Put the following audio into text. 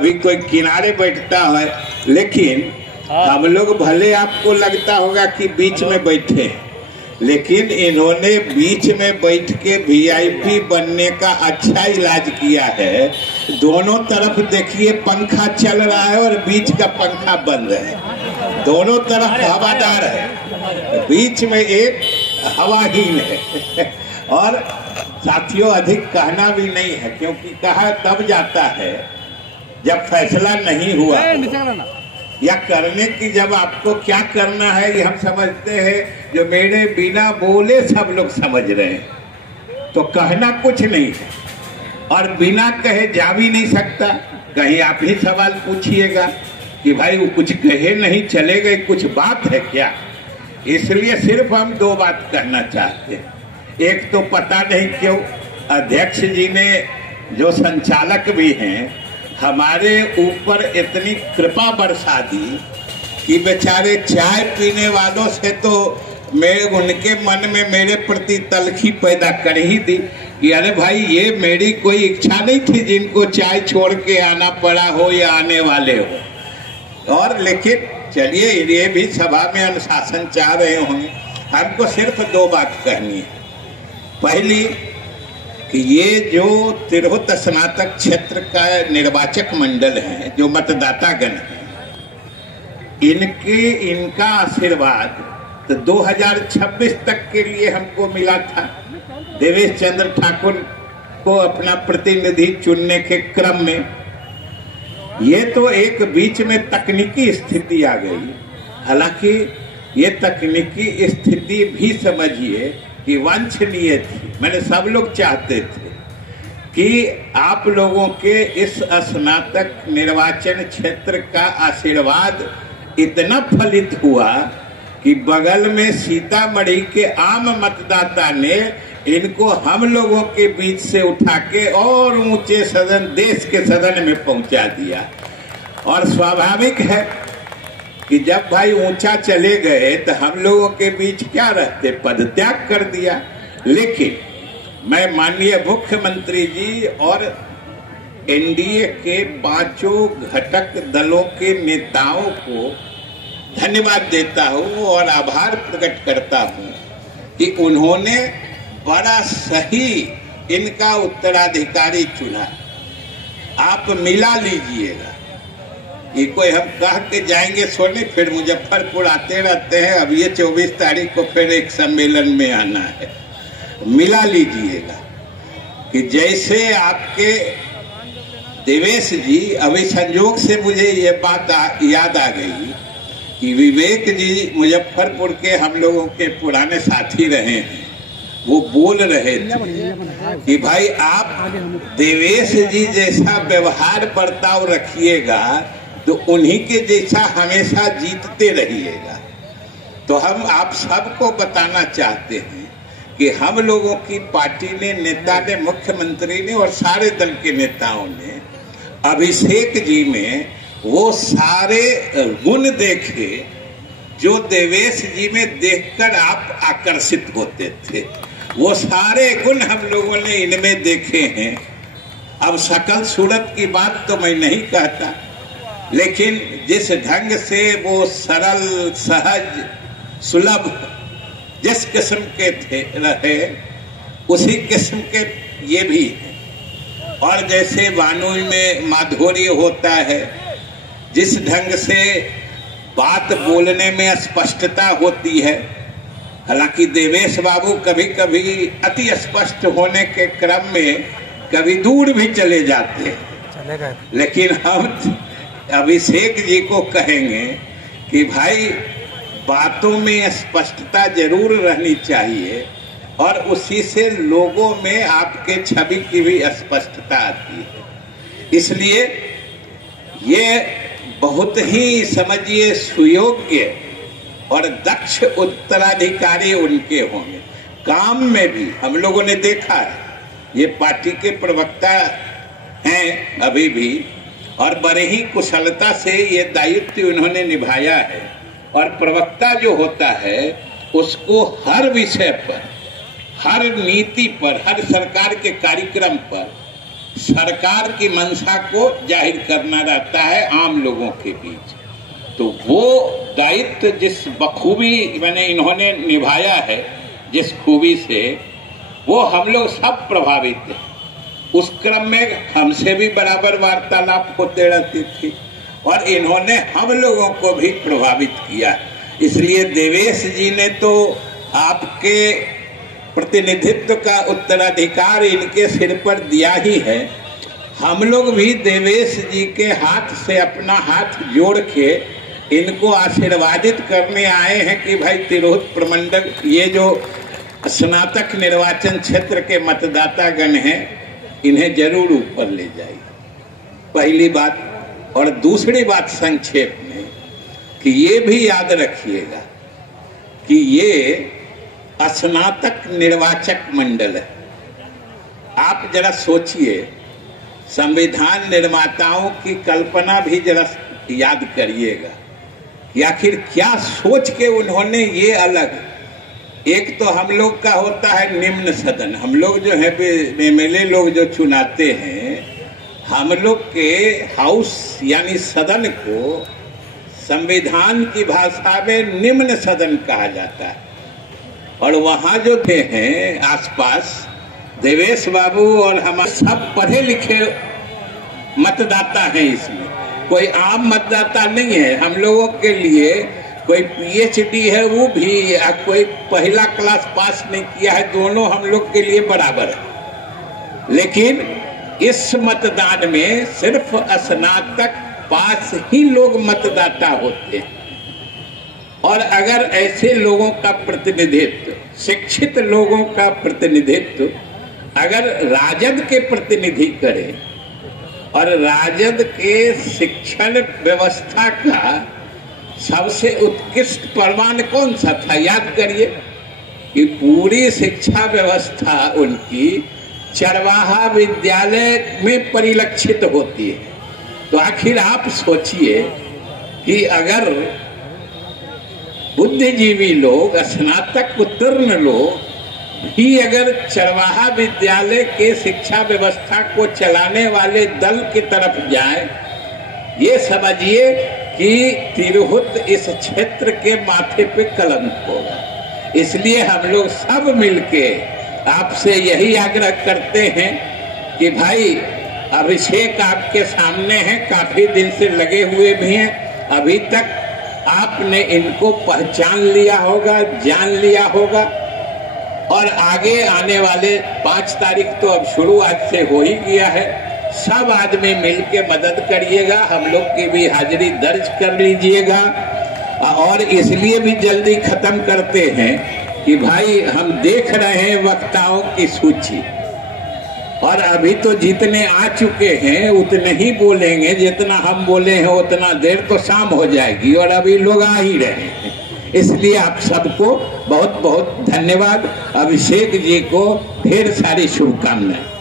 अभी कोई किनारे बैठता है, लेकिन हम लोग भले आपको लगता होगा कि बीच में बैठे, लेकिन इन्होंने बीच में बैठ के वीआईपी बनने का अच्छा इलाज किया है। दोनों तरफ देखिए पंखा चल रहा है और बीच का पंखा बंद है, दोनों तरफ हवादार है, बीच में एक हवाहीन है। और साथियों अधिक कहना भी नहीं है, क्योंकि कहा तब जाता है जब फैसला नहीं हुआ या करने की जब आपको क्या करना है ये हम समझते हैं। जो मेरे बिना बोले सब लोग समझ रहे हैं, तो कहना कुछ नहीं है और बिना कहे जा भी नहीं सकता। कहीं आप ही सवाल पूछिएगा कि भाई वो कुछ कहे नहीं चले गए, कुछ बात है क्या। इसलिए सिर्फ हम दो बात कहना चाहते हैं। एक तो पता नहीं क्यों अध्यक्ष जी ने, जो संचालक भी हैं, हमारे ऊपर इतनी कृपा बरसा दी कि बेचारे चाय पीने वालों से तो उनके मन में मेरे प्रति तलखी पैदा कर ही दी कि अरे भाई ये मेरी कोई इच्छा नहीं थी जिनको चाय छोड़ के आना पड़ा हो या आने वाले हो। और लेकिन चलिए ये भी सभा में अनुशासन चाह रहे होंगे। हमको सिर्फ दो बात कहनी है। पहली कि ये जो तिरहुत स्नातक क्षेत्र का निर्वाचक मंडल है, जो मतदातागण है, इनका आशीर्वाद तो 2026 तक के लिए हमको मिला था। देवेश चंद्र ठाकुर को अपना प्रतिनिधि चुनने के क्रम में ये तो एक बीच में तकनीकी स्थिति आ गई। हालांकि ये तकनीकी स्थिति भी समझिए कि वांछनीय थी। मैंने सब लोग चाहते थे कि आप लोगों के इस स्नातक निर्वाचन क्षेत्र का आशीर्वाद इतना फलित हुआ कि बगल में सीतामढ़ी के आम मतदाता ने इनको हम लोगों के बीच से उठा के और ऊंचे सदन, देश के सदन में पहुंचा दिया। और स्वाभाविक है कि जब भाई ऊंचा चले गए तो हम लोगों के बीच क्या रहते, पदत्याग कर दिया। लेकिन मैं माननीय मुख्यमंत्री जी और एनडीए के पांचों घटक दलों के नेताओं को धन्यवाद देता हूं और आभार प्रकट करता हूं कि उन्होंने बड़ा सही इनका उत्तराधिकारी चुना। आप मिला लीजिएगा, ये कोई हम कह के जाएंगे सोने फिर मुजफ्फरपुर आते रहते हैं। अब ये 24 तारीख को फिर एक सम्मेलन में आना है। मिला लीजिएगा कि जैसे आपके देवेश जी, अभी संजोग से मुझे ये बात याद आ गई कि विवेक जी मुजफ्फरपुर के हम लोगों के पुराने साथी रहे हैं। वो बोल रहे थे कि भाई आप देवेश जी जैसा व्यवहार बर्ताव रखिएगा तो उन्हीं के जैसा हमेशा जीतते रहिएगा। तो हम आप सबको बताना चाहते हैं कि हम लोगों की पार्टी ने, नेता ने, मुख्यमंत्री ने और सारे दल के नेताओं ने अभिषेक जी में वो सारे गुण देखे जो देवेश जी में देखकर आप आकर्षित होते थे। वो सारे गुण हम लोगों ने इनमें देखे हैं। अब शकल सूरत की बात तो मैं नहीं कहता, लेकिन जिस ढंग से वो सरल, सहज, सुलभ जिस किस्म के थे रहे, उसी किस्म के ये भी हैं। और जैसे वाणों में माधुर्य होता है, जिस ढंग से बात बोलने में स्पष्टता होती है। हालांकि देवेश बाबू कभी कभी अति स्पष्ट होने के क्रम में कभी दूर भी चले जाते हैं, लेकिन हम अभिषेक जी को कहेंगे कि भाई बातों में स्पष्टता जरूर रहनी चाहिए और उसी से लोगों में आपके छवि की भी स्पष्टता आती है। इसलिए ये बहुत ही समझिए सुयोग्य और दक्ष उत्तराधिकारी उनके होंगे। काम में भी हम लोगों ने देखा है, ये पार्टी के प्रवक्ता हैं अभी भी, और बड़े ही कुशलता से ये दायित्व उन्होंने निभाया है। और प्रवक्ता जो होता है उसको हर विषय पर, हर नीति पर, हर सरकार के कार्यक्रम पर सरकार की मंशा को जाहिर करना रहता है आम लोगों के बीच। तो वो दायित्व जिस बखूबी मैंने इन्होंने निभाया है, जिस खूबी से, वो हम लोग सब प्रभावित हैं। उस क्रम में हमसे भी बराबर वार्तालाप होते रहती थी और इन्होंने हम लोगों को भी प्रभावित किया। इसलिए देवेश जी ने तो आपके प्रतिनिधित्व का उत्तराधिकार इनके सिर पर दिया ही है। हम लोग भी देवेश जी के हाथ से अपना हाथ जोड़ के इनको आशीर्वादित करने आए हैं कि भाई तिरहुत प्रमंडल, ये जो स्नातक निर्वाचन क्षेत्र के मतदातागण हैं, इन्हें जरूर ऊपर ले जाइए, पहली बात। और दूसरी बात संक्षेप में कि ये भी याद रखिएगा कि ये स्नातक निर्वाचक मंडल है। आप जरा सोचिए, संविधान निर्माताओं की कल्पना भी जरा याद करिएगा कि आखिर क्या सोच के उन्होंने ये अलग। एक तो हम लोग का होता है निम्न सदन, हम लोग जो है एमएलए लोग जो चुनाते हैं, हम लोग के हाउस यानी सदन को संविधान की भाषा में निम्न सदन कहा जाता है। और वहां जो थे हैं आसपास देवेश बाबू और हमारे सब पढ़े लिखे मतदाता हैं, इसमें कोई आम मतदाता नहीं है। हम लोगों के लिए कोई पीएचडी है वो भी, या कोई पहला क्लास पास नहीं किया है, दोनों हम लोग के लिए बराबर है। लेकिन इस मतदान में सिर्फ स्नातक पास ही लोग मतदाता होते हैं। और अगर ऐसे लोगों का प्रतिनिधित्व, शिक्षित लोगों का प्रतिनिधित्व अगर राजद के प्रतिनिधि करे, और राजद के शिक्षण व्यवस्था का सबसे उत्कृष्ट प्रमाण कौन सा था, याद करिए कि पूरी शिक्षा व्यवस्था उनकी चरवाहा विद्यालय में परिलक्षित होती है। तो आखिर आप सोचिए कि अगर बुद्धिजीवी लोग, स्नातक उत्तीर्ण लोग भी अगर चरवाहा विद्यालय के शिक्षा व्यवस्था को चलाने वाले दल की तरफ जाए, ये समझिए कि तिरहुत इस क्षेत्र के माथे पे कलंक होगा। इसलिए हम लोग सब मिलके आपसे यही आग्रह करते हैं कि भाई अभिषेक आपके सामने हैं, काफी दिन से लगे हुए भी हैं, अभी तक आपने इनको पहचान लिया होगा, जान लिया होगा। और आगे आने वाले 5 तारीख तो अब शुरू आज से हो ही गया है, सब आदमी मिलके मदद करिएगा, हम लोग की भी हाजिरी दर्ज कर लीजिएगा। और इसलिए भी जल्दी खत्म करते हैं कि भाई हम देख रहे हैं वक्ताओं की सूची, और अभी तो जितने आ चुके हैं उतने ही बोलेंगे, जितना हम बोले हैं उतना देर तो शाम हो जाएगी और अभी लोग आ ही रहे हैं। इसलिए आप सबको बहुत बहुत धन्यवाद। अभिषेक जी को ढेर सारी शुभकामनाएं।